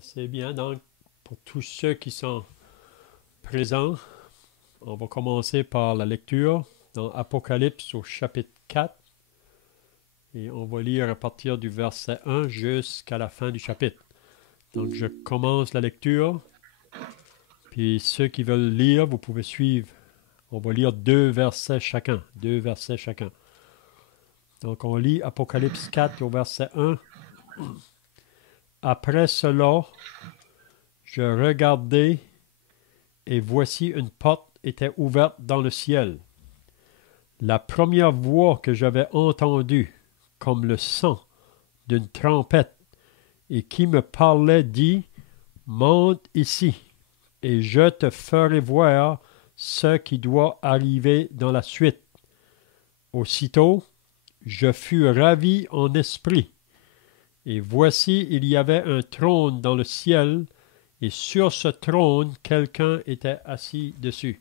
C'est bien. Donc, pour tous ceux qui sont présents, on va commencer par la lecture dans Apocalypse au chapitre 4 et on va lire à partir du verset 1 jusqu'à la fin du chapitre. Donc, je commence la lecture, puis ceux qui veulent lire, vous pouvez suivre. On va lire deux versets chacun. Deux versets chacun. Donc, on lit Apocalypse 4 au verset 1. Après cela, je regardai et voici une porte était ouverte dans le ciel. La première voix que j'avais entendue, comme le son d'une trompette, et qui me parlait, dit, monte ici, et je te ferai voir ce qui doit arriver dans la suite. Aussitôt, je fus ravi en esprit, et voici il y avait un trône dans le ciel, et sur ce trône quelqu'un était assis dessus.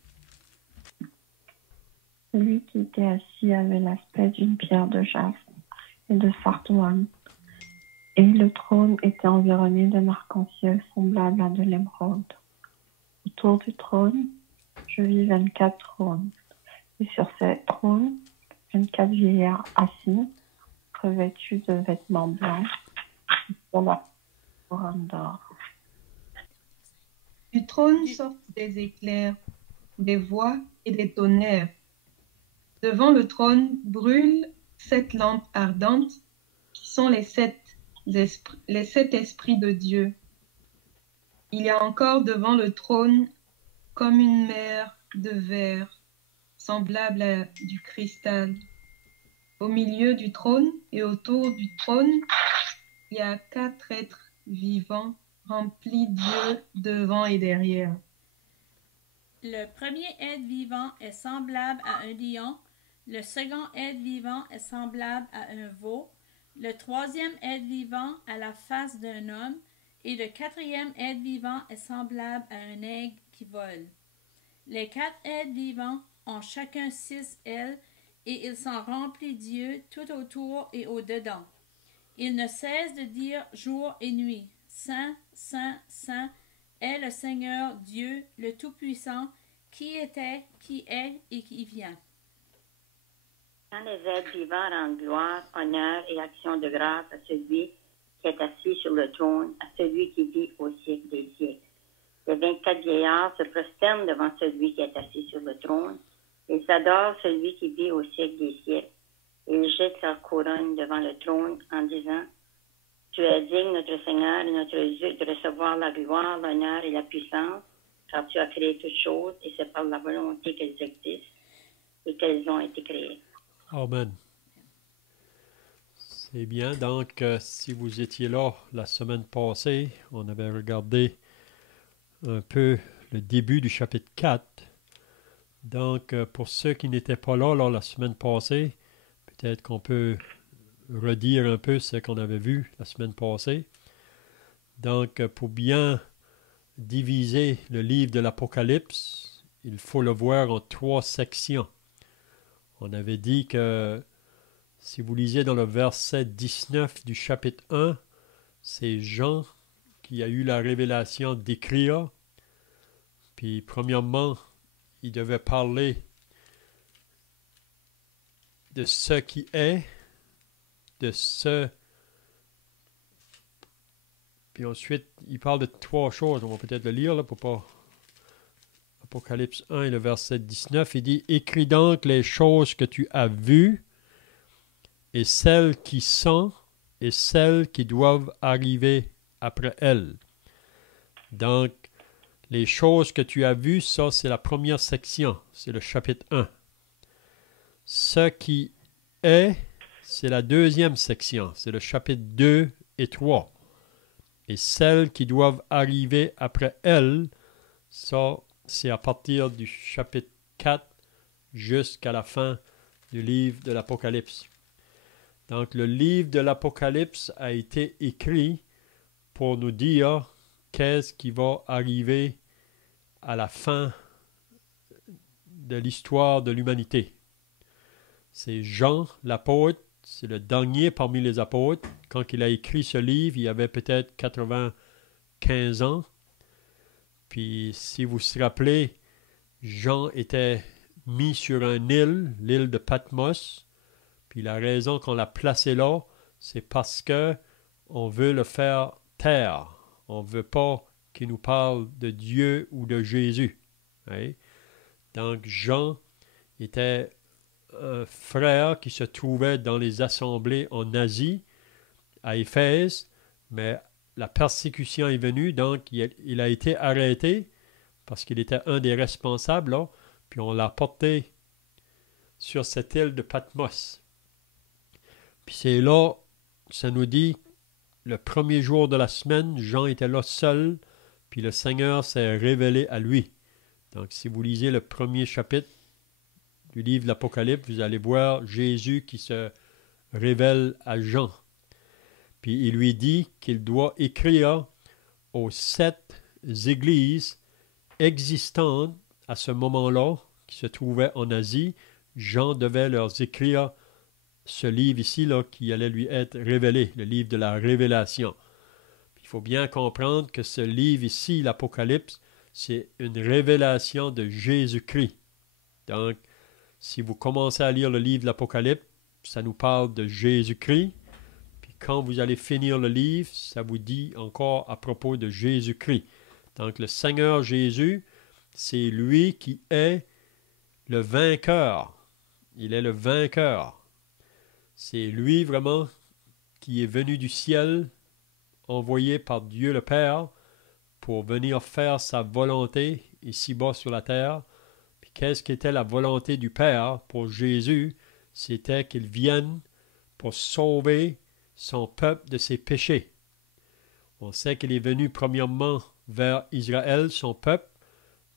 Celui qui était assis avait l'aspect d'une pierre de jaspe et de sardoine, et le trône était environné d'un arc-en-ciel semblable à de l'émeraude. Autour du trône, je vis 24 trônes, et sur ces trônes, 24 vieillards assis, revêtus de vêtements blancs, et sur la couronne d'or. Du trône sortent des éclairs, des voix et des tonnerres. Devant le trône brûlent 7 lampes ardentes, qui sont les sept esprits de Dieu. Il y a encore devant le trône comme une mer de verre, semblable à du cristal. Au milieu du trône et autour du trône, il y a 4 êtres vivants remplis d'yeux devant et derrière. Le premier être vivant est semblable à un lion, le second être vivant est semblable à un veau, le troisième être vivant a la face d'un homme, et le quatrième être vivant est semblable à un aigle qui vole. Les 4 êtres vivants ont chacun 6 ailes, et ils sont remplis d'yeux tout autour et au-dedans. Ils ne cessent de dire jour et nuit, Saint, Saint, Saint est le Seigneur Dieu, le Tout-Puissant, qui était, qui est et qui vient. Quand les êtres vivants rendent gloire, honneur et action de grâce à celui qui est assis sur le trône, à celui qui vit au siècle des siècles. Les 24 vieillards se prosternent devant celui qui est assis sur le trône. Ils adorent celui qui vit au siècle des siècles. Ils jettent leur couronne devant le trône en disant, tu es digne, notre Seigneur et notre Dieu, de recevoir la gloire, l'honneur et la puissance, car tu as créé toutes choses et c'est par la volonté qu'elles existent et qu'elles ont été créées. Amen. C'est bien. Donc, si vous étiez là la semaine passée, on avait regardé un peu le début du chapitre 4. Donc, pour ceux qui n'étaient pas là, la semaine passée, peut-être qu'on peut redire un peu ce qu'on avait vu la semaine passée. Donc, pour bien diviser le livre de l'Apocalypse, il faut le voir en 3 sections. On avait dit que si vous lisez dans le verset 19 du chapitre 1, c'est Jean qui a eu la révélation d'écrire. Puis, premièrement, il devait parler de ce qui est, de ce... Puis ensuite, il parle de 3 choses. On va peut-être le lire là, pour pas... Apocalypse 1 et le verset 19, il dit « Écris donc les choses que tu as vues, et celles qui sont, et celles qui doivent arriver après elles. » Donc, les choses que tu as vues, ça c'est la première section, c'est le chapitre 1. Ce qui est, c'est la deuxième section, c'est le chapitre 2 et 3. Et celles qui doivent arriver après elles, ça c'est à partir du chapitre 4 jusqu'à la fin du livre de l'Apocalypse. Donc le livre de l'Apocalypse a été écrit pour nous dire qu'est-ce qui va arriver à la fin de l'histoire de l'humanité. C'est Jean, l'apôtre, c'est le dernier parmi les apôtres. Quand il a écrit ce livre, il y avait peut-être 15 ans. Puis si vous vous rappelez, Jean était mis sur une île, l'île de Patmos. Puis la raison qu'on l'a placé là, c'est parce que on veut le faire taire. On ne veut pas qu'il nous parle de Dieu ou de Jésus. Hein? Donc Jean était un frère qui se trouvait dans les assemblées en Asie, à Éphèse, mais la persécution est venue, donc il a été arrêté parce qu'il était un des responsables, là, puis on l'a porté sur cette île de Patmos. Puis c'est là, ça nous dit, le premier jour de la semaine, Jean était là seul, puis le Seigneur s'est révélé à lui. Donc si vous lisez le premier chapitre du livre de l'Apocalypse, vous allez voir Jésus qui se révèle à Jean. Puis il lui dit qu'il doit écrire aux 7 églises existantes à ce moment-là, qui se trouvaient en Asie. Jean devait leur écrire ce livre ici, là, qui allait lui être révélé, le livre de la révélation. Il faut bien comprendre que ce livre ici, l'Apocalypse, c'est une révélation de Jésus-Christ. Donc, si vous commencez à lire le livre de l'Apocalypse, ça nous parle de Jésus-Christ. Puis quand vous allez finir le livre, ça vous dit encore à propos de Jésus-Christ. Donc le Seigneur Jésus, c'est lui qui est le vainqueur. Il est le vainqueur. C'est lui vraiment qui est venu du ciel, envoyé par Dieu le Père, pour venir faire sa volonté ici-bas sur la terre. Puis qu'est-ce qu'était la volonté du Père pour Jésus? C'était qu'il vienne pour sauver son peuple de ses péchés. On sait qu'il est venu premièrement vers Israël, son peuple,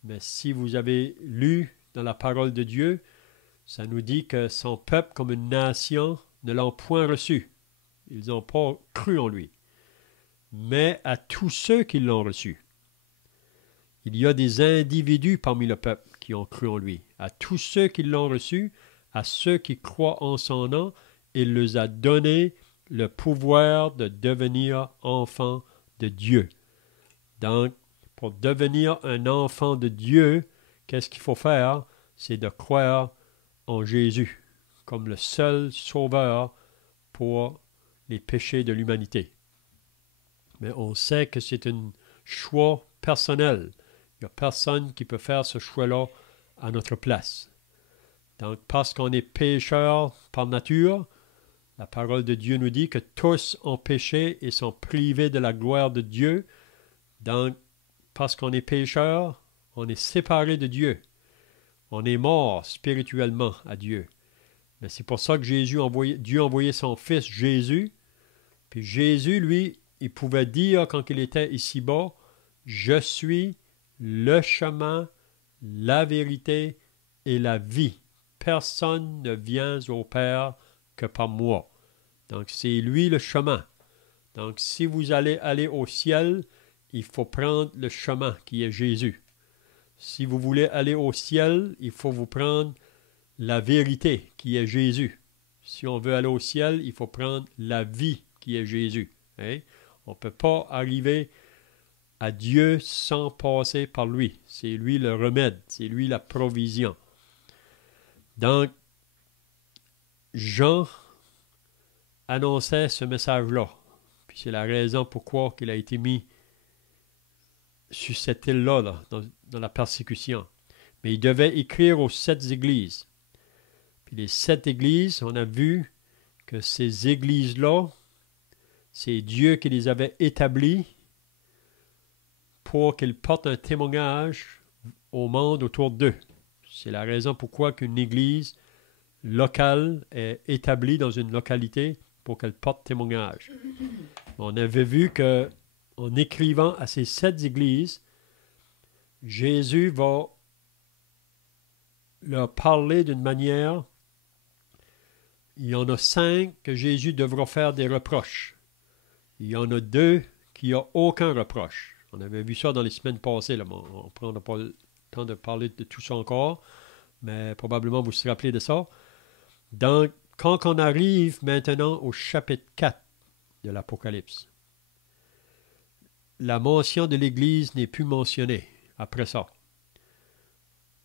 mais si vous avez lu dans la parole de Dieu, ça nous dit que son peuple, comme une nation, ne l'ont point reçu. Ils n'ont pas cru en lui. Mais à tous ceux qui l'ont reçu, il y a des individus parmi le peuple qui ont cru en lui. À tous ceux qui l'ont reçu, à ceux qui croient en son nom, il leur a donné le pouvoir de devenir enfants de Dieu. Donc, pour devenir un enfant de Dieu, qu'est-ce qu'il faut faire? C'est de croire en Jésus comme le seul sauveur pour les péchés de l'humanité. Mais on sait que c'est un choix personnel. Il n'y a personne qui peut faire ce choix-là à notre place. Donc, parce qu'on est pécheur par nature, la parole de Dieu nous dit que tous ont péché et sont privés de la gloire de Dieu. Donc, parce qu'on est pécheur, on est séparé de Dieu. On est mort spirituellement à Dieu. Mais c'est pour ça que Dieu a envoyé son Fils Jésus. Puis Jésus, lui, il pouvait dire quand il était ici-bas, « Je suis le chemin, la vérité et la vie. Personne ne vient au Père que par moi. » Donc, c'est lui le chemin. Donc, si vous allez aller au ciel, il faut prendre le chemin qui est Jésus. Si vous voulez aller au ciel, il faut vous prendre la vérité qui est Jésus. Si on veut aller au ciel, il faut prendre la vie qui est Jésus. Hein? On ne peut pas arriver à Dieu sans passer par lui. C'est lui le remède, c'est lui la provision. Donc, Jean annonçait ce message-là. Puis c'est la raison pourquoi il a été mis sur cette île-là, là, dans la persécution. Mais il devait écrire aux 7 églises. Puis les 7 églises, on a vu que ces églises-là, c'est Dieu qui les avait établies pour qu'ils portent un témoignage au monde autour d'eux. C'est la raison pourquoi qu'une église locale est établie dans une localité pour qu'elle porte témoignage. On avait vu que en écrivant à ces 7 églises, Jésus va leur parler d'une manière. Il y en a 5 que Jésus devra faire des reproches. Il y en a 2 qui n'ont aucun reproche. On avait vu ça dans les semaines passées. Là. On ne prendra pas le temps de parler de tout ça encore, mais probablement vous vous rappelez de ça. Donc, quand on arrive maintenant au chapitre 4 de l'Apocalypse, la mention de l'Église n'est plus mentionnée après ça.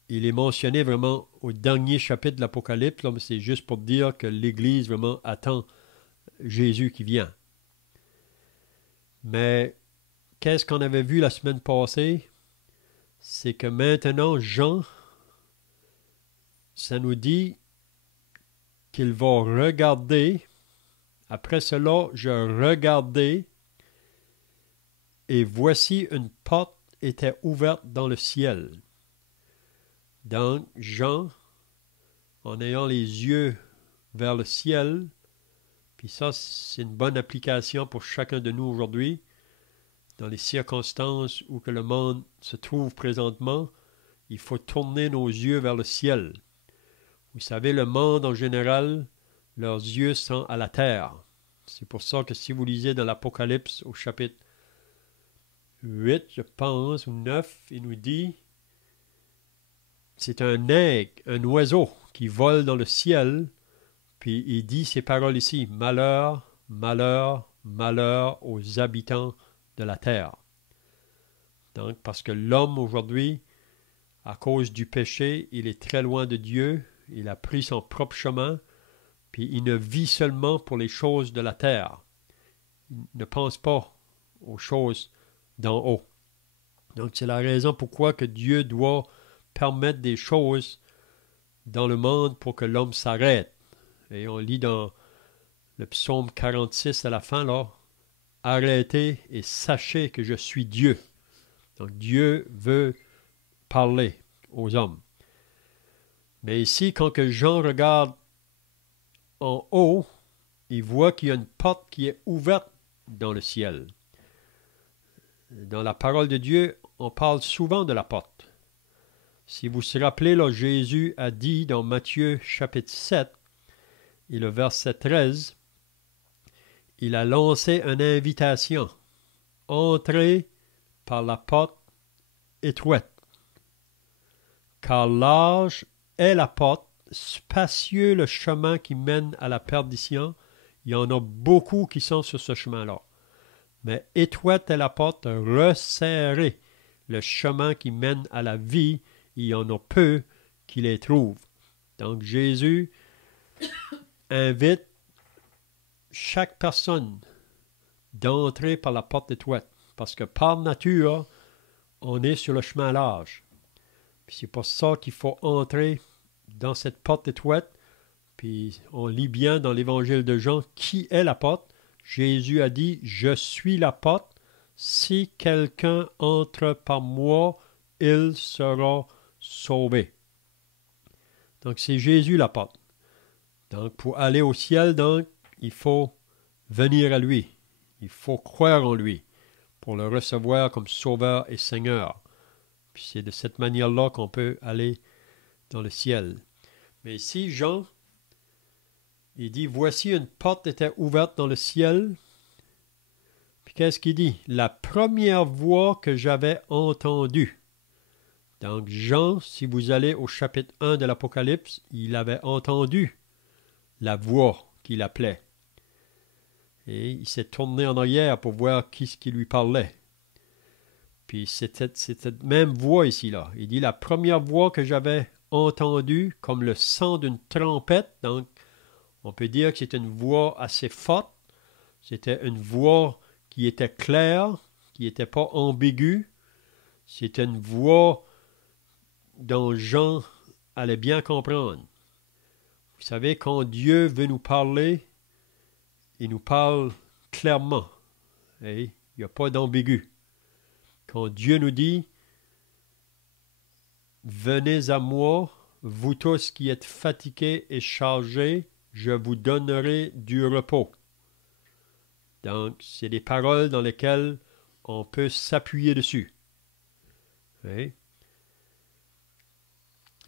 Il est mentionné vraiment au dernier chapitre de l'Apocalypse, mais c'est juste pour dire que l'Église vraiment attend Jésus qui vient. Mais qu'est-ce qu'on avait vu la semaine passée? C'est que maintenant, Jean, ça nous dit qu'il va regarder. Après cela, je regardai, et voici une porte était ouverte dans le ciel. Donc, Jean, en ayant les yeux vers le ciel, puis ça, c'est une bonne application pour chacun de nous aujourd'hui, dans les circonstances où que le monde se trouve présentement, il faut tourner nos yeux vers le ciel. Vous savez, le monde en général, leurs yeux sont à la terre. C'est pour ça que si vous lisez dans l'Apocalypse au chapitre 8, je pense, ou 9, il nous dit, c'est un aigle, un oiseau qui vole dans le ciel, puis il dit ces paroles ici, « Malheur, malheur, malheur aux habitants de la terre. » Donc, parce que l'homme aujourd'hui, à cause du péché, il est très loin de Dieu, il a pris son propre chemin, puis il ne vit seulement pour les choses de la terre. Il ne pense pas aux choses d'en haut. Donc, c'est la raison pourquoi que Dieu doit permettre des choses dans le monde pour que l'homme s'arrête. Et on lit dans le psaume 46 à la fin, là, « Arrêtez et sachez que je suis Dieu. » Donc, Dieu veut parler aux hommes. Mais ici, quand que Jean regarde en haut, il voit qu'il y a une porte qui est ouverte dans le ciel. Dans la parole de Dieu, on parle souvent de la porte. Si vous vous rappelez, là, Jésus a dit dans Matthieu chapitre 7 et le verset 13, il a lancé une invitation. Entrez par la porte étroite, car large est la porte, spacieux le chemin qui mène à la perdition. Il y en a beaucoup qui sont sur ce chemin-là. Mais étroite est la porte, resserrée le chemin qui mène à la vie. Il y en a peu qui les trouvent. Donc Jésus invite chaque personne d'entrer par la porte étroite. Parce que par nature, on est sur le chemin large. Puis c'est pour ça qu'il faut entrer dans cette porte étroite. Puis on lit bien dans l'évangile de Jean qui est la porte. Jésus a dit, « Je suis la porte. Si quelqu'un entre par moi, il sera sauvé. » Donc c'est Jésus la porte. Donc pour aller au ciel, donc, il faut venir à lui. Il faut croire en lui pour le recevoir comme Sauveur et Seigneur. Puis c'est de cette manière-là qu'on peut aller dans le ciel. Mais ici, Jean, il dit, « Voici une porte était ouverte dans le ciel. » Puis qu'est-ce qu'il dit? « La première voix que j'avais entendue. » Donc Jean, si vous allez au chapitre 1 de l'Apocalypse, il avait entendu la voix qu'il appelait. Et il s'est tourné en arrière pour voir qui ce qui lui parlait. Puis c'était cette même voix ici, là. Il dit, « La première voix que j'avais entendue, comme le son d'une trompette. » Donc, on peut dire que c'était une voix assez forte. C'était une voix qui était claire, qui n'était pas ambiguë. C'était une voix dont Jean allait bien comprendre. Vous savez, quand Dieu veut nous parler, il nous parle clairement. Et il n'y a pas d'ambigu. Quand Dieu nous dit, « Venez à moi, vous tous qui êtes fatigués et chargés, je vous donnerai du repos. » Donc, c'est des paroles dans lesquelles on peut s'appuyer dessus. Oui.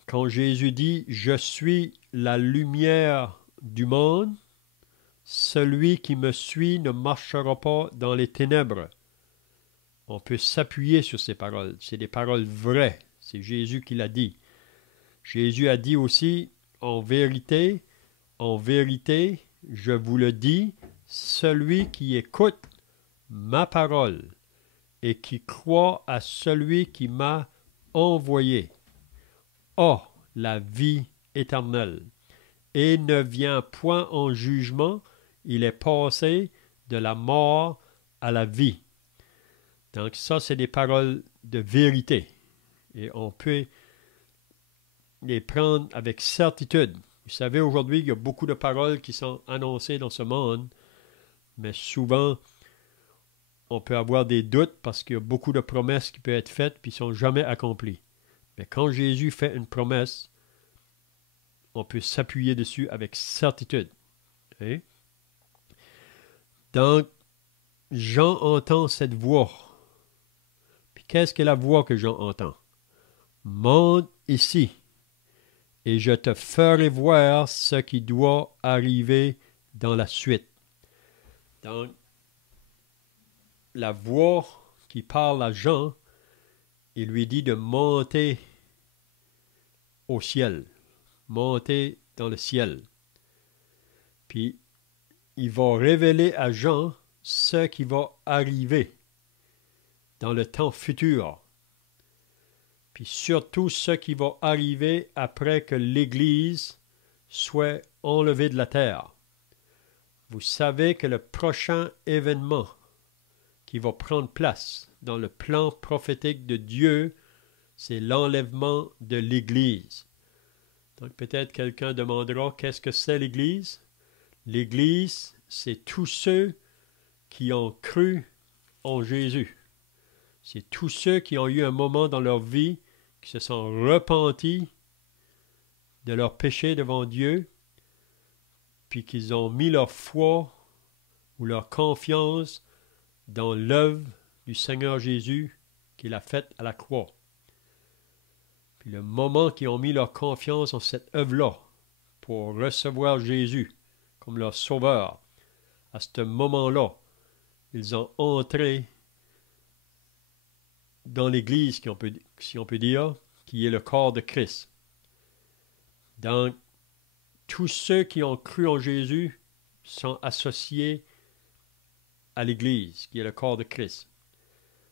Quand Jésus dit « Je suis la lumière du monde, celui qui me suit ne marchera pas dans les ténèbres. » On peut s'appuyer sur ces paroles. C'est des paroles vraies. C'est Jésus qui l'a dit. Jésus a dit aussi « En vérité, je vous le dis, celui qui écoute ma parole et qui croit à celui qui m'a envoyé a la vie éternelle et ne vient point en jugement, il est passé de la mort à la vie. Donc ça, c'est des paroles de vérité et on peut les prendre avec certitude. Vous savez, aujourd'hui, il y a beaucoup de paroles qui sont annoncées dans ce monde, mais souvent, on peut avoir des doutes parce qu'il y a beaucoup de promesses qui peuvent être faites puis ne sont jamais accomplies. Mais quand Jésus fait une promesse, on peut s'appuyer dessus avec certitude. Okay? Donc, Jean entend cette voix. Puis qu'est-ce que la voix que Jean entend? Monte ici, et je te ferai voir ce qui doit arriver dans la suite. Donc, la voix qui parle à Jean, il lui dit de monter au ciel, monter dans le ciel. Puis, il va révéler à Jean ce qui va arriver dans le temps futur. Puis surtout ce qui va arriver après que l'Église soit enlevée de la terre. Vous savez que le prochain événement qui va prendre place dans le plan prophétique de Dieu, c'est l'enlèvement de l'Église. Donc peut-être quelqu'un demandera, qu'est-ce que c'est l'Église? L'Église, c'est tous ceux qui ont cru en Jésus. C'est tous ceux qui ont eu un moment dans leur vie qui se sont repentis de leurs péchés devant Dieu, puis qu'ils ont mis leur foi ou leur confiance dans l'œuvre du Seigneur Jésus qu'il a faite à la croix. Puis le moment qu'ils ont mis leur confiance en cette œuvre-là pour recevoir Jésus comme leur sauveur, à ce moment-là, ils ont entré dans l'Église, si on peut dire, qui est le corps de Christ. Donc, tous ceux qui ont cru en Jésus sont associés à l'Église, qui est le corps de Christ.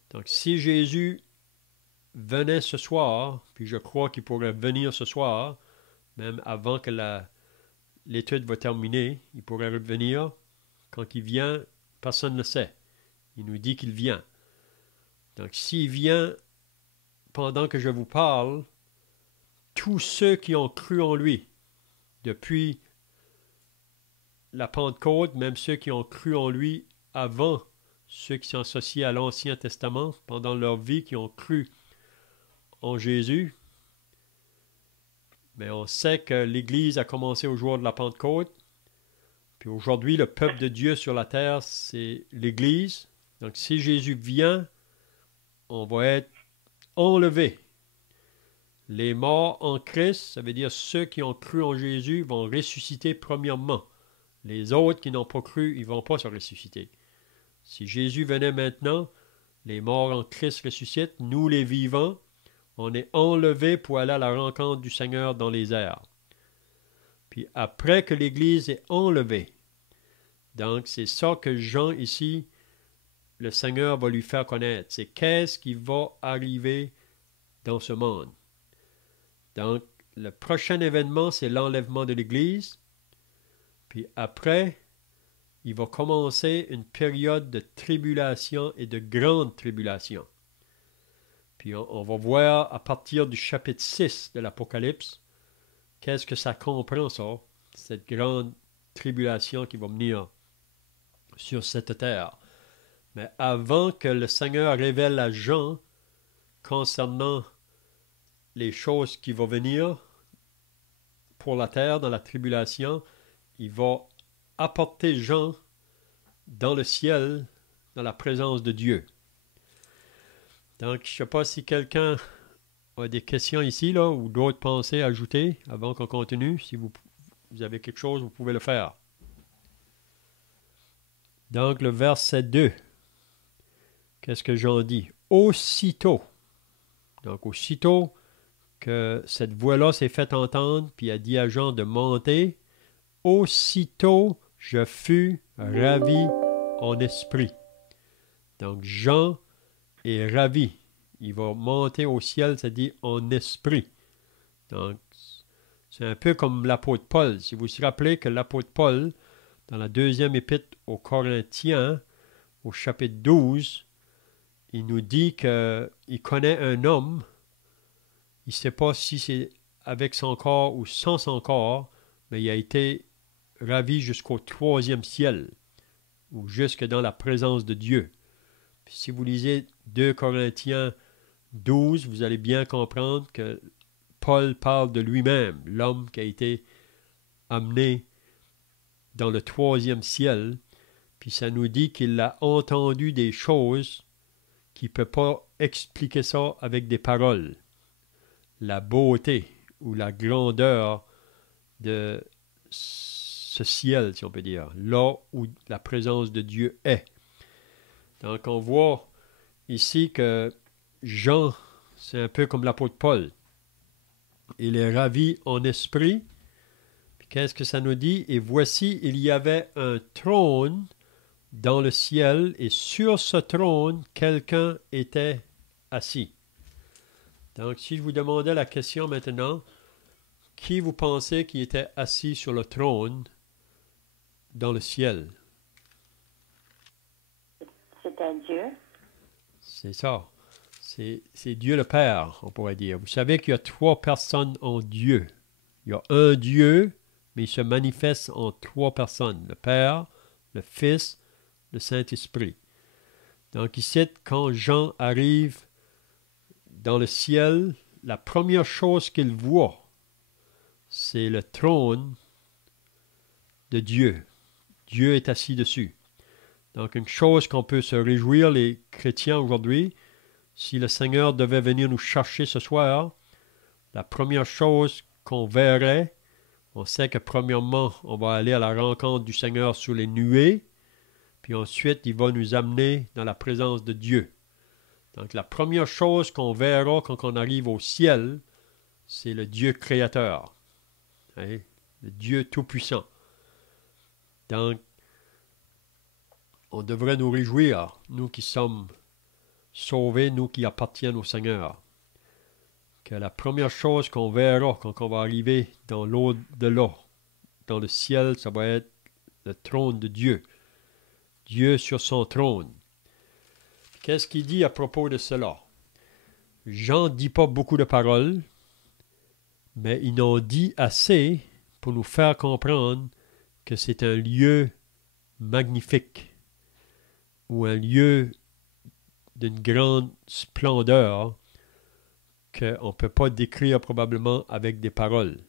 Donc, si Jésus venait ce soir, puis je crois qu'il pourrait venir ce soir, même avant que l'étude va terminer, il pourrait revenir. Quand il vient, personne ne le sait. Il nous dit qu'il vient. Donc, s'il vient pendant que je vous parle, tous ceux qui ont cru en lui, depuis la Pentecôte, même ceux qui ont cru en lui avant, ceux qui sont associés à l'Ancien Testament, pendant leur vie, qui ont cru en Jésus, mais on sait que l'Église a commencé au jour de la Pentecôte, puis aujourd'hui, le peuple de Dieu sur la terre, c'est l'Église. Donc, si Jésus vient, on va être enlevés. Les morts en Christ, ça veut dire ceux qui ont cru en Jésus vont ressusciter premièrement. Les autres qui n'ont pas cru, ils ne vont pas se ressusciter. Si Jésus venait maintenant, les morts en Christ ressuscitent, nous les vivants, on est enlevés pour aller à la rencontre du Seigneur dans les airs. Puis après que l'Église est enlevée, donc c'est ça que Jean ici, le Seigneur va lui faire connaître. C'est qu'est-ce qui va arriver dans ce monde. Donc, le prochain événement, c'est l'enlèvement de l'Église. Puis après, il va commencer une période de tribulation et de grande tribulation. Puis on va voir à partir du chapitre 6 de l'Apocalypse, qu'est-ce que ça comprend ça, cette grande tribulation qui va venir sur cette terre. Mais avant que le Seigneur révèle à Jean concernant les choses qui vont venir pour la terre dans la tribulation, il va apporter Jean dans le ciel, dans la présence de Dieu. Donc, je ne sais pas si quelqu'un a des questions ici, là, ou d'autres pensées à ajouter avant qu'on continue. Si vous avez quelque chose, vous pouvez le faire. Donc, le verset 2. Qu'est-ce que Jean dit? Aussitôt. Donc, aussitôt que cette voix-là s'est fait entendre, puis a dit à Jean de monter, aussitôt je fus ravi en esprit. Donc, Jean est ravi. Il va monter au ciel, c'est-à-dire en esprit. Donc, c'est un peu comme l'apôtre Paul. Si vous vous rappelez que l'apôtre Paul, dans la deuxième épître aux Corinthiens, au chapitre 12, il nous dit qu'il connaît un homme, il ne sait pas si c'est avec son corps ou sans son corps, mais il a été ravi jusqu'au 3e ciel, ou jusque dans la présence de Dieu. Puis si vous lisez 2 Corinthiens 12, vous allez bien comprendre que Paul parle de lui-même, l'homme qui a été amené dans le 3e ciel, puis ça nous dit qu'il a entendu des choses qu'il ne peut pas expliquer ça avec des paroles. La beauté ou la grandeur de ce ciel, si on peut dire, là où la présence de Dieu est. Donc on voit ici que Jean, c'est un peu comme l'apôtre Paul. Il est ravi en esprit. Puis qu'est-ce que ça nous dit? Et voici, il y avait un trône dans le ciel, et sur ce trône, quelqu'un était assis. Donc, si je vous demandais la question maintenant, qui vous pensez qui était assis sur le trône dans le ciel? C'était Dieu. C'est ça. C'est Dieu le Père, on pourrait dire. Vous savez qu'il y a 3 personnes en Dieu. Il y a un Dieu, mais il se manifeste en 3 personnes. Le Père, le Fils, le Saint-Esprit. Donc ici, quand Jean arrive dans le ciel, la première chose qu'il voit, c'est le trône de Dieu. Dieu est assis dessus. Donc une chose qu'on peut se réjouir, les chrétiens aujourd'hui, si le Seigneur devait venir nous chercher ce soir, la première chose qu'on verrait, on sait que premièrement, on va aller à la rencontre du Seigneur sous les nuées, puis ensuite, il va nous amener dans la présence de Dieu. Donc, la première chose qu'on verra quand on arrive au ciel, c'est le Dieu créateur. Hein? Le Dieu tout-puissant. Donc, on devrait nous réjouir, nous qui sommes sauvés, nous qui appartiennent au Seigneur, que la première chose qu'on verra quand on va arriver dans l'au-delà, dans le ciel, ça va être le trône de Dieu. Dieu sur son trône. Qu'est-ce qu'il dit à propos de cela? Jean ne dit pas beaucoup de paroles, mais il en dit assez pour nous faire comprendre que c'est un lieu magnifique ou un lieu d'une grande splendeur qu'on ne peut pas décrire probablement avec des paroles.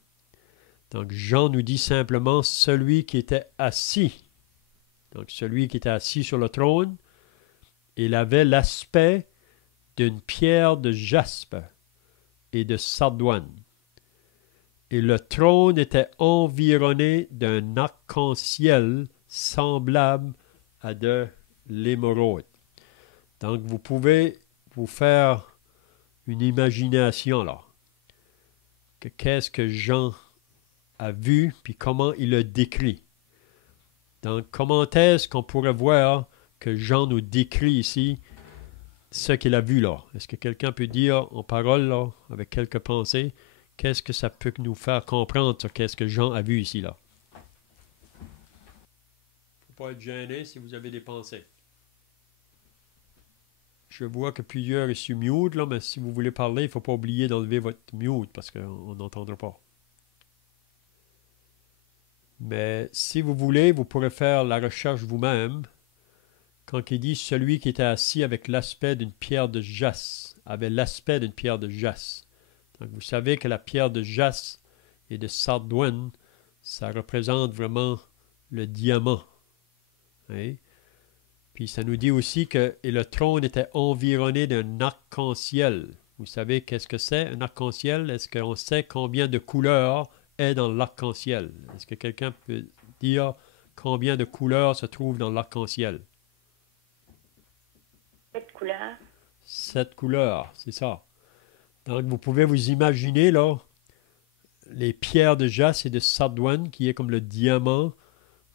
Donc Jean nous dit simplement celui qui était assis. Donc celui qui était assis sur le trône, il avait l'aspect d'une pierre de jaspe et de sardoine. Et le trône était environné d'un arc-en-ciel semblable à de l'émeraude. Donc vous pouvez vous faire une imagination là. Qu'est-ce que Jean a vu, puis comment il le décrit. Donc, comment est-ce qu'on pourrait voir que Jean nous décrit ici ce qu'il a vu là? Est-ce que quelqu'un peut dire en parole, là, avec quelques pensées, qu'est-ce que ça peut nous faire comprendre sur qu'est-ce que Jean a vu ici là? Il ne faut pas être gêné si vous avez des pensées. Je vois que plusieurs sont mute, là, mais si vous voulez parler, il ne faut pas oublier d'enlever votre mute parce qu'on n'entendra pas. Mais si vous voulez, vous pourrez faire la recherche vous-même. Quand il dit celui qui était assis avec l'aspect d'une pierre de jaspe, avait l'aspect d'une pierre de jaspe. Donc vous savez que la pierre de jaspe et de sardoine, ça représente vraiment le diamant. Hein? Puis ça nous dit aussi que et le trône était environné d'un arc-en-ciel. Vous savez qu'est-ce que c'est un arc-en-ciel? Est-ce qu'on sait combien de couleurs est dans l'arc-en-ciel? Est-ce que quelqu'un peut dire combien de couleurs se trouvent dans l'arc-en-ciel? 7 couleurs. 7 couleurs, c'est ça. Donc vous pouvez vous imaginer là les pierres de jaspe et de sardoine qui est comme le diamant,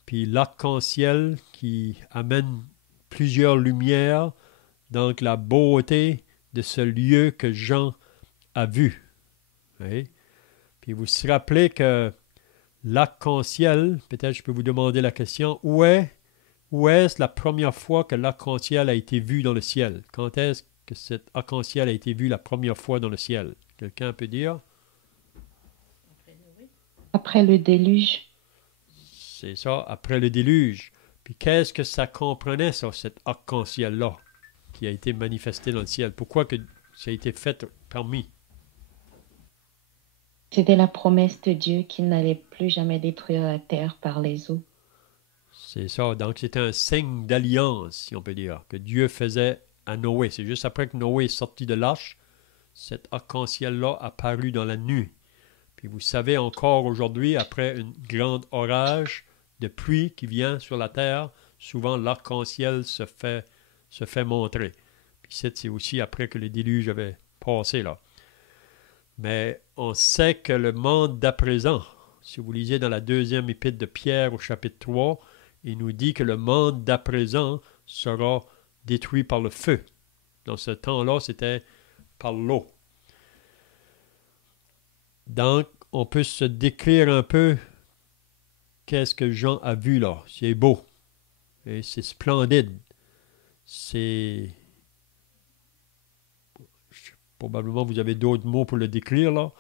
puis l'arc-en-ciel qui amène plusieurs lumières Donc, la beauté de ce lieu que Jean a vu. Oui. Puis vous vous rappelez que l'arc-en-ciel, peut-être je peux vous demander la question, où est-ce la première fois que l'arc-en-ciel a été vu dans le ciel? Quand est-ce que cet arc-en-ciel a été vu la première fois dans le ciel? Quelqu'un peut dire? Après le déluge. C'est ça, après le déluge. Puis qu'est-ce que ça comprenait, ça, cet arc-en-ciel-là, qui a été manifesté dans le ciel? Pourquoi que ça a été fait parmi? C'était la promesse de Dieu qu'il n'allait plus jamais détruire la terre par les eaux. C'est ça. Donc, c'était un signe d'alliance, si on peut dire, que Dieu faisait à Noé. C'est juste après que Noé est sorti de l'arche, cet arc-en-ciel-là a apparu dans la nuit. Puis vous savez encore aujourd'hui, après une grande orage de pluie qui vient sur la terre, souvent l'arc-en-ciel se fait montrer. Puis c'est aussi après que le déluge avait passé là. Mais on sait que le monde d'à présent, si vous lisez dans la deuxième épître de Pierre au chapitre 3, il nous dit que le monde d'à présent sera détruit par le feu. Dans ce temps-là, c'était par l'eau. Donc, on peut se décrire un peu qu'est-ce que Jean a vu là. C'est beau. Et c'est splendide. C'est... Probablement, vous avez d'autres mots pour le décrire là.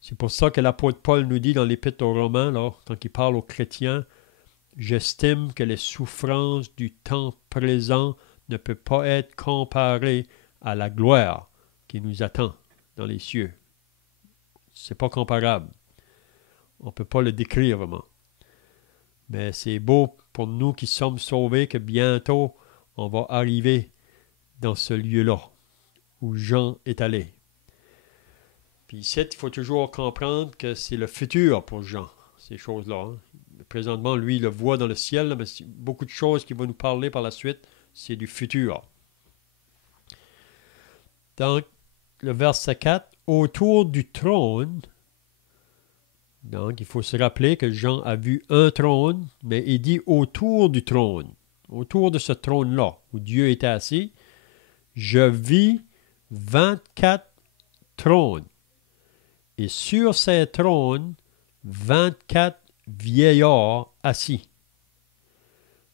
C'est pour ça que l'apôtre Paul nous dit dans l'Épître aux Romains, là, quand il parle aux chrétiens, « J'estime que les souffrances du temps présent ne peuvent pas être comparées à la gloire qui nous attend dans les cieux. » C'est pas comparable. On ne peut pas le décrire vraiment. Mais c'est beau pour nous qui sommes sauvés que bientôt on va arriver dans ce lieu-là où Jean est allé. Puis ici, il faut toujours comprendre que c'est le futur pour Jean, ces choses-là. Hein. Présentement, lui, il le voit dans le ciel, mais beaucoup de choses qu'il va nous parler par la suite, c'est du futur. Donc, le verset 4, autour du trône, donc il faut se rappeler que Jean a vu un trône, mais il dit autour du trône, autour de ce trône-là, où Dieu était assis, je vis 24 trônes. Et sur ces trônes, 24 vieillards assis,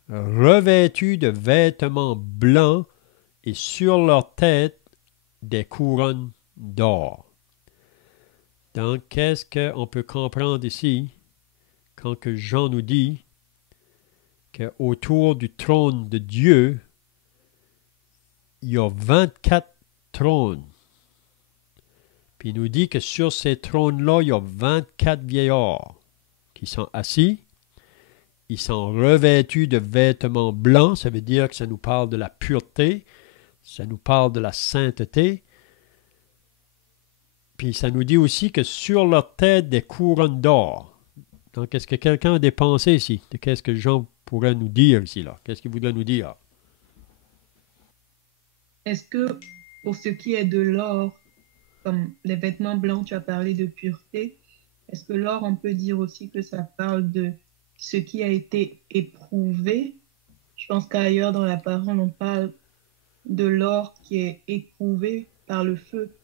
revêtus de vêtements blancs et sur leur tête des couronnes d'or. Donc, qu'est-ce qu'on peut comprendre ici quand que Jean nous dit qu'autour du trône de Dieu, il y a 24 trônes. Puis il nous dit que sur ces trônes-là, il y a 24 vieillards qui sont assis. Ils sont revêtus de vêtements blancs. Ça veut dire que ça nous parle de la pureté. Ça nous parle de la sainteté. Puis ça nous dit aussi que sur leur tête, des couronnes d'or. Donc, est-ce que quelqu'un a des pensées ici? Qu'est-ce que Jean pourrait nous dire ici, là? Qu'est-ce qu'il voudrait nous dire? Est-ce que, pour ce qui est de l'or, comme les vêtements blancs, tu as parlé de pureté, est-ce que l'or, on peut dire aussi que ça parle de ce qui a été éprouvé? Je pense qu'ailleurs dans la parole, on parle de l'or qui est éprouvé par le feu.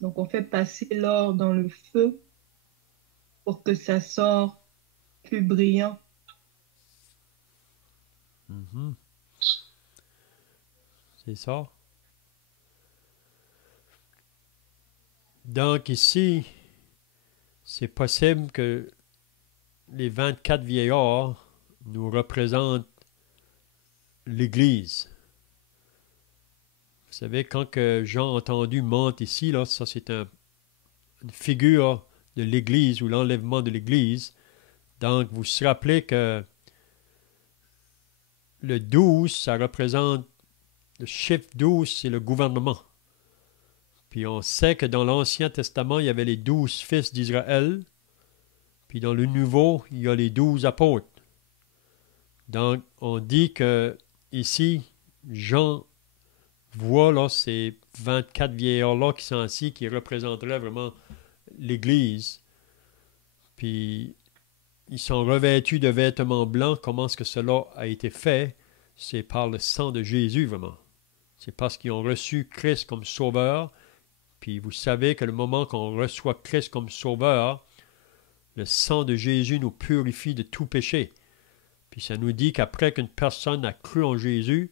Donc, on fait passer l'or dans le feu pour que ça sorte plus brillant. Mm-hmm. C'est ça. Donc ici, c'est possible que les 24 vieillards nous représentent l'Église. Vous savez, quand que Jean a entendu monte ici, là, ça c'est une figure de l'Église ou l'enlèvement de l'Église. Donc, vous vous rappelez que le 12, ça représente, le chiffre 12, c'est le gouvernement. Puis on sait que dans l'Ancien Testament, il y avait les 12 fils d'Israël. Puis dans le Nouveau, il y a les 12 apôtres. Donc, on dit que ici, Jean voit là, ces 24 vieillards-là qui sont assis, qui représenteraient vraiment l'Église. Puis, ils sont revêtus de vêtements blancs. Comment est-ce que cela a été fait? C'est par le sang de Jésus, vraiment. c'est parce qu'ils ont reçu Christ comme sauveur. Puis vous savez que le moment qu'on reçoit Christ comme sauveur, le sang de Jésus nous purifie de tout péché. Puis ça nous dit qu'après qu'une personne a cru en Jésus,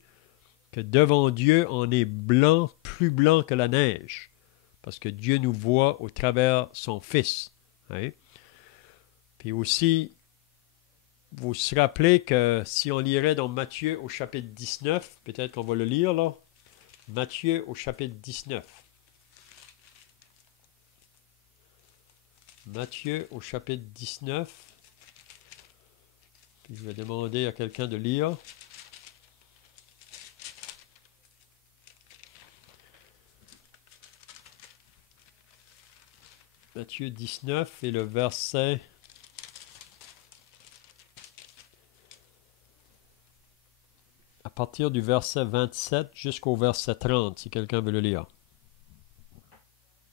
que devant Dieu, on est blanc, plus blanc que la neige. Parce que Dieu nous voit au travers son Fils. Hein? Puis aussi, vous vous rappelez que si on lirait dans Matthieu au chapitre 19, peut-être qu'on va le lire là, Matthieu au chapitre 19. Matthieu au chapitre 19. Puis je vais demander à quelqu'un de lire. Matthieu 19 et le verset... à partir du verset 27 jusqu'au verset 30, si quelqu'un veut le lire.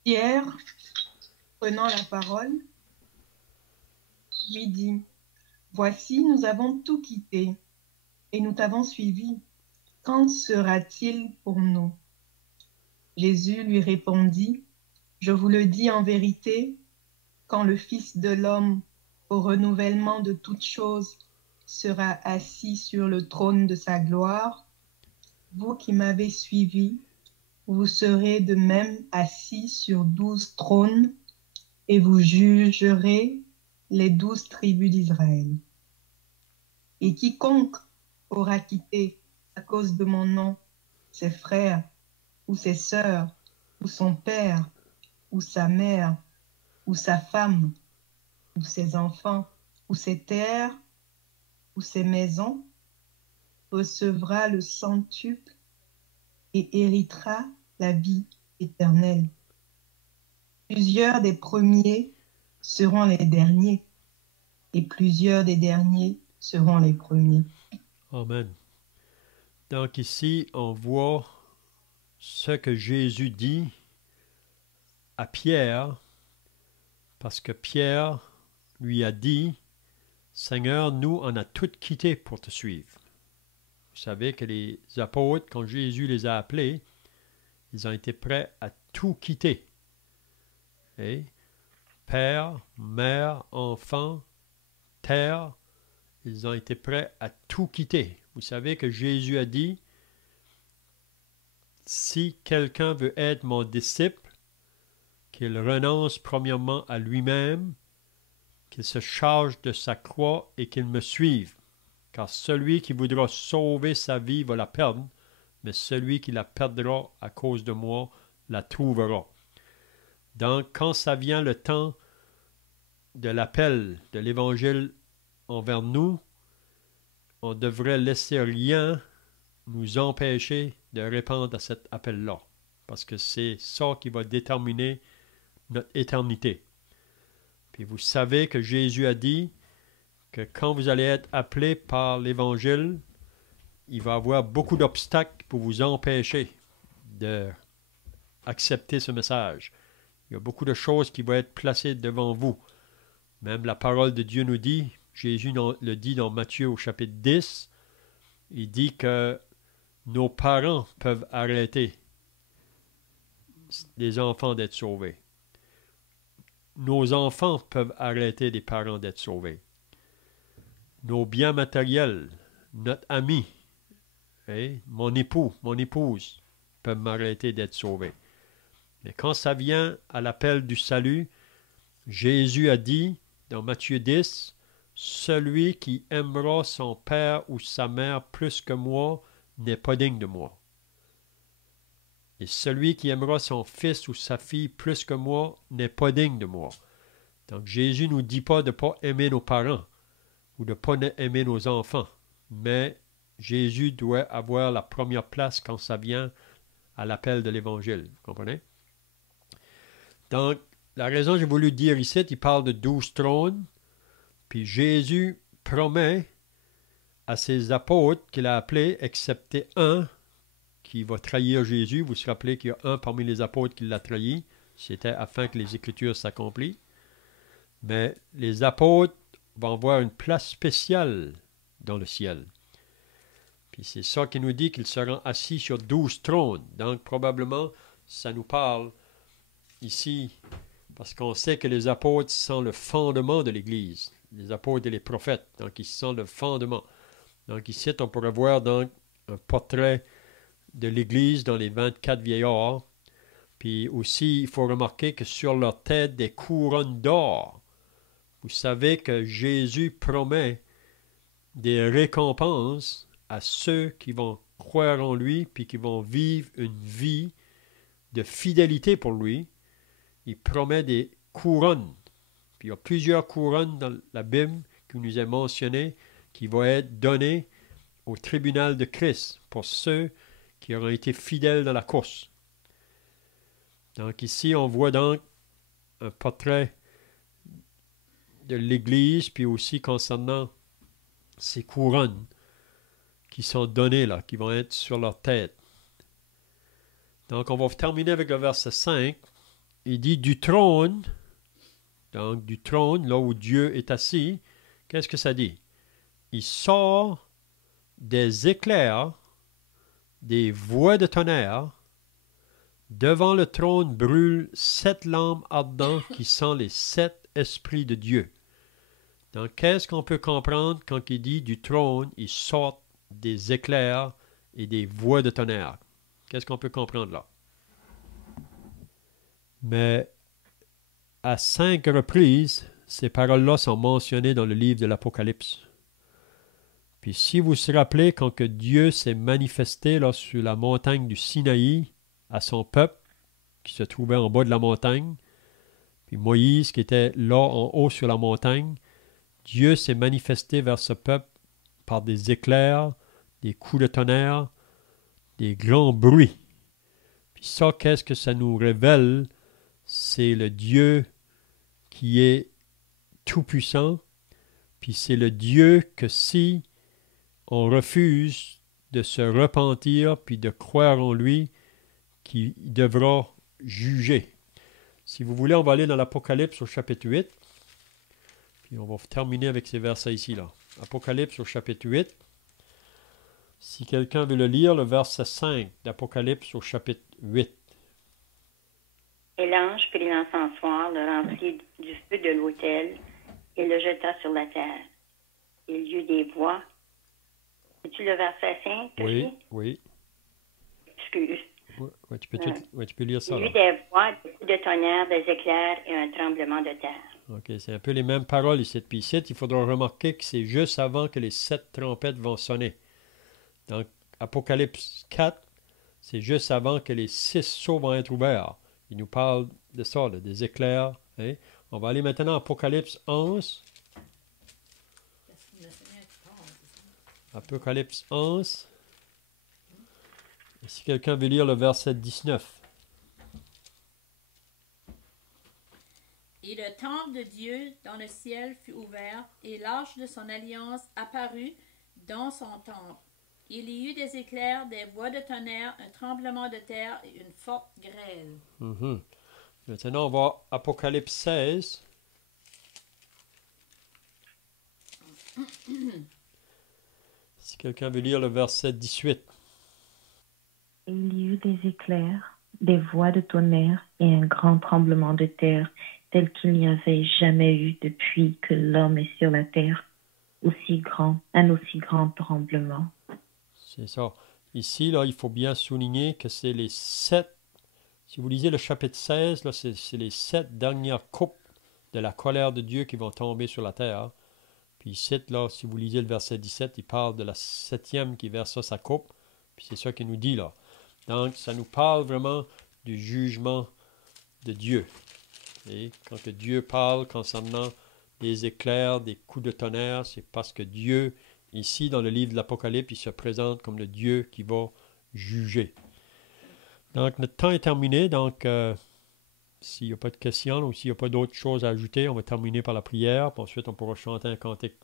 Pierre, prenant la parole, lui dit, « Voici, nous avons tout quitté, et nous t'avons suivi. Qu'en sera-t-il pour nous ?» Jésus lui répondit, « Je vous le dis en vérité, quand le Fils de l'homme, au renouvellement de toutes choses, sera assis sur le trône de sa gloire, vous qui m'avez suivi, vous serez de même assis sur 12 trônes et vous jugerez les 12 tribus d'Israël. Et quiconque aura quitté à cause de mon nom ses frères ou ses sœurs ou son père ou sa mère ou sa femme ou ses enfants ou ses terres ou ses maisons, recevra le centuple et héritera la vie éternelle. Plusieurs des premiers seront les derniers, et plusieurs des derniers seront les premiers. Amen. Donc ici, on voit ce que Jésus dit à Pierre, parce que Pierre lui a dit, Seigneur, nous, on a tout quitté pour te suivre. Vous savez que les apôtres, quand Jésus les a appelés, ils ont été prêts à tout quitter. Et père, mère, enfant, terre, ils ont été prêts à tout quitter. Vous savez que Jésus a dit, si quelqu'un veut être mon disciple, qu'il renonce premièrement à lui-même, qu'il se charge de sa croix et qu'il me suive. Car celui qui voudra sauver sa vie va la perdre, mais celui qui la perdra à cause de moi la trouvera. Donc, quand ça vient le temps de l'appel de l'Évangile envers nous, on devrait laisser rien nous empêcher de répondre à cet appel-là. Parce que c'est ça qui va déterminer notre éternité. Puis vous savez que Jésus a dit que quand vous allez être appelé par l'Évangile, il va y avoir beaucoup d'obstacles pour vous empêcher d'accepter ce message. Il y a beaucoup de choses qui vont être placées devant vous. Même la parole de Dieu nous dit, Jésus le dit dans Matthieu au chapitre 10, il dit que nos parents peuvent arrêter les enfants d'être sauvés. Nos enfants peuvent arrêter les parents d'être sauvés. Nos biens matériels, notre ami, mon époux, mon épouse peuvent m'arrêter d'être sauvés. Mais quand ça vient à l'appel du salut, Jésus a dit dans Matthieu 10, « Celui qui aimera son père ou sa mère plus que moi n'est pas digne de moi. Et celui qui aimera son fils ou sa fille plus que moi n'est pas digne de moi. » Donc Jésus ne nous dit pas de ne pas aimer nos parents ou de ne pas aimer nos enfants, mais Jésus doit avoir la première place quand ça vient à l'appel de l'Évangile. Vous comprenez? Donc, la raison que j'ai voulu dire ici, il parle de 12 trônes, puis Jésus promet à ses apôtres qu'il a appelés, excepté un qui va trahir Jésus. Vous vous rappelez qu'il y a un parmi les apôtres qui l'a trahi. C'était afin que les Écritures s'accomplissent. Mais les apôtres vont avoir une place spéciale dans le ciel. Puis c'est ça qui nous dit qu'il sera assis sur 12 trônes. Donc probablement, ça nous parle ici, parce qu'on sait que les apôtres sont le fondement de l'Église. Les apôtres et les prophètes, donc ils sont le fondement. Donc ici, on pourrait voir donc un portrait de l'Église dans les 24 vieillards. Puis aussi, il faut remarquer que sur leur tête, des couronnes d'or. Vous savez que Jésus promet des récompenses à ceux qui vont croire en lui, puis qui vont vivre une vie de fidélité pour lui. Il promet des couronnes. Puis il y a plusieurs couronnes dans la Bible qui nous est mentionné, qui vont être données au tribunal de Christ pour ceux qui auront été fidèles dans la course. Donc ici, on voit donc un portrait de l'Église, puis aussi concernant ces couronnes qui sont données là, qui vont être sur leur tête. Donc on va terminer avec le verset 5. Il dit du trône, donc du trône, là où Dieu est assis, qu'est-ce que ça dit? Il sort des éclairs, des voix de tonnerre. Devant le trône brûlent 7 lampes ardentes qui sont les 7 esprits de Dieu. Donc, qu'est-ce qu'on peut comprendre quand il dit du trône, il sort des éclairs et des voix de tonnerre? Qu'est-ce qu'on peut comprendre là? Mais à 5 reprises, ces paroles-là sont mentionnées dans le livre de l'Apocalypse. Puis si vous vous rappelez, quand que Dieu s'est manifesté là, sur la montagne du Sinaï, à son peuple qui se trouvait en bas de la montagne, puis Moïse qui était là en haut sur la montagne, Dieu s'est manifesté vers ce peuple par des éclairs, des coups de tonnerre, des grands bruits. Puis ça, qu'est-ce que ça nous révèle? C'est le Dieu qui est tout-puissant, puis c'est le Dieu que si on refuse de se repentir puis de croire en lui, qui devra juger. Si vous voulez, on va aller dans l'Apocalypse au chapitre 8. Puis on va terminer avec ces versets ici. Là. Apocalypse au chapitre 8. Si quelqu'un veut le lire, le verset 5 d'Apocalypse au chapitre 8. Et l'ange prit l'encensoir, le remplit du feu de l'autel et le jeta sur la terre. Il y eut des voix. C'est-tu le verset 5? Oui, oui. Excuse. Ouais, tu peux lire ça. Il y Là. eut des voix, des coups de tonnerre, des éclairs et un tremblement de terre. OK, c'est un peu les mêmes paroles ici. Puis ici, il faudra remarquer que c'est juste avant que les 7 trompettes vont sonner. Donc, Apocalypse 4, c'est juste avant que les 6 sceaux vont être ouverts. Il nous parle de ça, là, des éclairs. Hein? On va aller maintenant à Apocalypse 11. Apocalypse 11. Et si quelqu'un veut lire le verset 19. Et le temple de Dieu dans le ciel fut ouvert, et l'arche de son alliance apparut dans son temple. Il y eut des éclairs, des voix de tonnerre, un tremblement de terre et une forte grêle. Maintenant, on va à Apocalypse 16. Si quelqu'un veut lire le verset 18. Et il y eut des éclairs, des voix de tonnerre et un grand tremblement de terre, tel qu'il n'y avait jamais eu depuis que l'homme est sur la terre, un aussi grand tremblement. C'est ça. Ici, là, il faut bien souligner que c'est les 7, si vous lisez le chapitre 16, là, c'est les 7 dernières coupes de la colère de Dieu qui vont tomber sur la terre. Puis ici, là, si vous lisez le verset 17, il parle de la 7e qui versa sa coupe. Puis c'est ça qu'il nous dit là. Donc, ça nous parle vraiment du jugement de Dieu. Et quand que Dieu parle concernant des éclairs, des coups de tonnerre, c'est parce que Dieu, ici dans le livre de l'Apocalypse, il se présente comme le Dieu qui va juger. Donc, notre temps est terminé. Donc, s'il n'y a pas de questions ou s'il n'y a pas d'autres choses à ajouter, on va terminer par la prière. Puis ensuite, on pourra chanter un cantique